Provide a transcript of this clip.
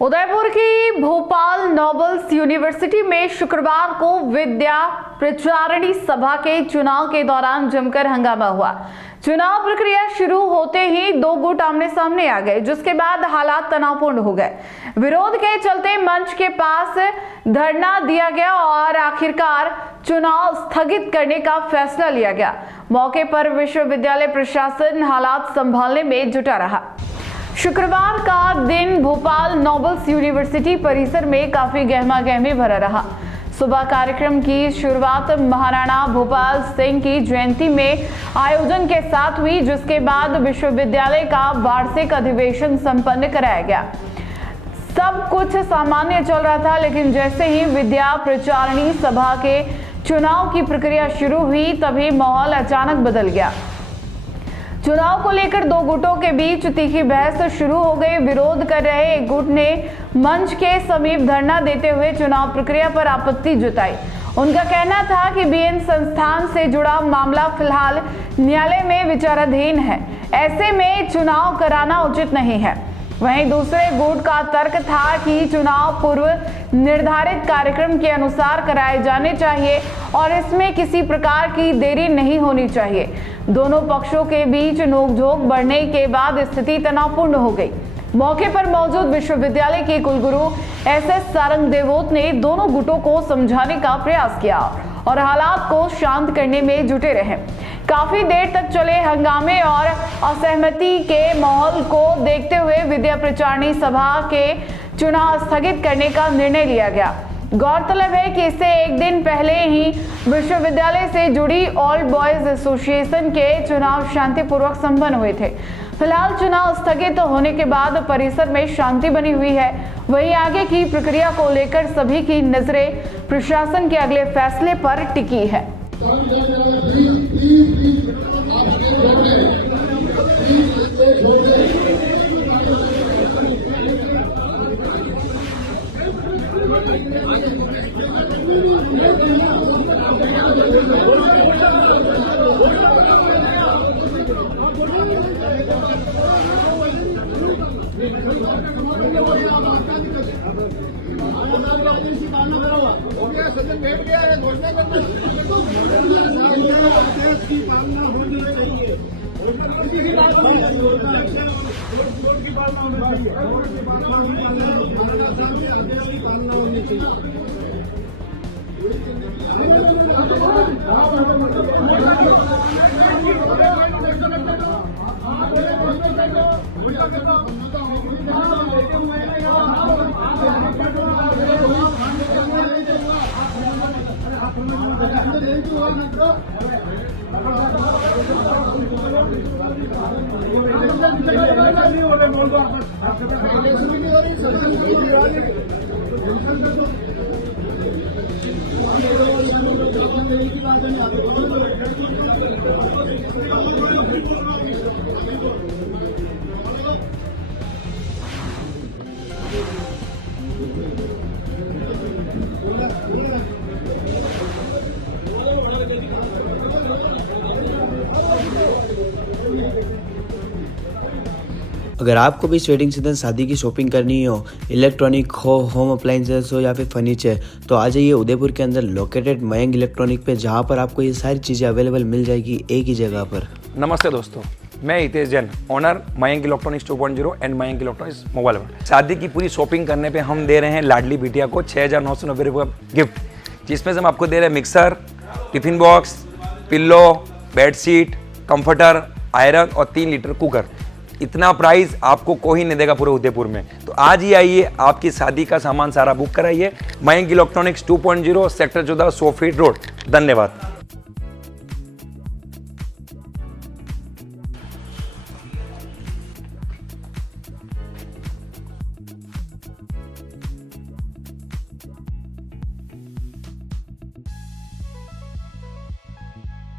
उदयपुर की Bhopal nobles university में शुक्रवार को विद्या प्रचारिणी सभा के चुनाव के दौरान जमकर हंगामा हुआ। चुनाव प्रक्रिया शुरू होते ही दो गुट आमने सामने आ गए, जिसके बाद हालात तनावपूर्ण हो गए। विरोध के चलते मंच के पास धरना दिया गया और आखिरकार चुनाव स्थगित करने का फैसला लिया गया। मौके पर विश्वविद्यालय प्रशासन हालात संभालने में जुटा रहा। शुक्रवार का दिन भोपाल नोबल्स यूनिवर्सिटी परिसर में काफी गहमा गहमी भरा रहा। सुबह कार्यक्रम की शुरुआत महाराणा भोपाल सिंह की जयंती में आयोजन के साथ हुई, जिसके बाद विश्वविद्यालय का वार्षिक अधिवेशन संपन्न कराया गया। सब कुछ सामान्य चल रहा था, लेकिन जैसे ही विद्या प्रचारिणी सभा के चुनाव की प्रक्रिया शुरू हुई, तभी माहौल अचानक बदल गया। चुनाव को लेकर दो गुटों के बीच तीखी बहस शुरू हो गई। विरोध कर रहे एक गुट ने मंच के समीप धरना देते हुए चुनाव प्रक्रिया पर आपत्ति जताई। उनका कहना था कि बीएन संस्थान से जुड़ा मामला फिलहाल न्यायालय में विचाराधीन है, ऐसे में चुनाव कराना उचित नहीं है। वहीं दूसरे गुट का तर्क था कि चुनाव पूर्व निर्धारित कार्यक्रम के अनुसार कराए जाने चाहिए और इसमें किसी प्रकार की देरी नहीं होनी चाहिए। दोनों पक्षों के बीच नोकझोंक बढ़ने के बाद स्थिति तनावपूर्ण हो गई। मौके पर मौजूद विश्वविद्यालय के कुलगुरु एस.एस. सारंगदेवोत ने दोनों गुटों को समझाने का प्रयास किया और हालात को शांत करने में जुटे रहे। काफी देर तक चले हंगामे और असहमति के माहौल को देखते हुए विद्या प्रचारिणी सभा के चुनाव स्थगित करने का निर्णय लिया गया। गौरतलब है कि इससे एक दिन पहले ही विश्वविद्यालय से जुड़ी ऑल बॉयज एसोसिएशन के चुनाव शांतिपूर्वक संपन्न हुए थे। फिलहाल चुनाव स्थगित होने के बाद परिसर में शांति बनी हुई है। वहीं आगे की प्रक्रिया को लेकर सभी की नजरें प्रशासन के अगले फैसले पर टिकी है। अगर आपको भी इस वेडिंग सीजन शादी की शॉपिंग करनी हो, इलेक्ट्रॉनिक हो, होम अप्लाइंसेस हो या फिर फर्नीचर, तो आ जाइए उदयपुर के अंदर लोकेटेड मयंक इलेक्ट्रॉनिक पे, जहां पर आपको ये सारी चीज़ें अवेलेबल मिल जाएगी एक ही जगह पर। नमस्ते दोस्तों, मैं Hitesh Jain, owner Mayank electronics 2.0 and Mayank electronics mobile world. शादी की पूरी शॉपिंग करने पे हम दे रहे हैं लाडली बिटिया को 6,990 रुपये का गिफ्ट, जिसमें से हम आपको दे रहे हैं mixer, tiffin box, pillow, bedsheet, comforter, iron और 3 लीटर कुकर। इतना प्राइस आपको कोई नहीं देगा पूरे उदयपुर में। तो आज ही आइए, आपकी शादी का सामान सारा बुक कराइए। Mayank electronics 2.0 sector 14 100 feet road. धन्यवाद।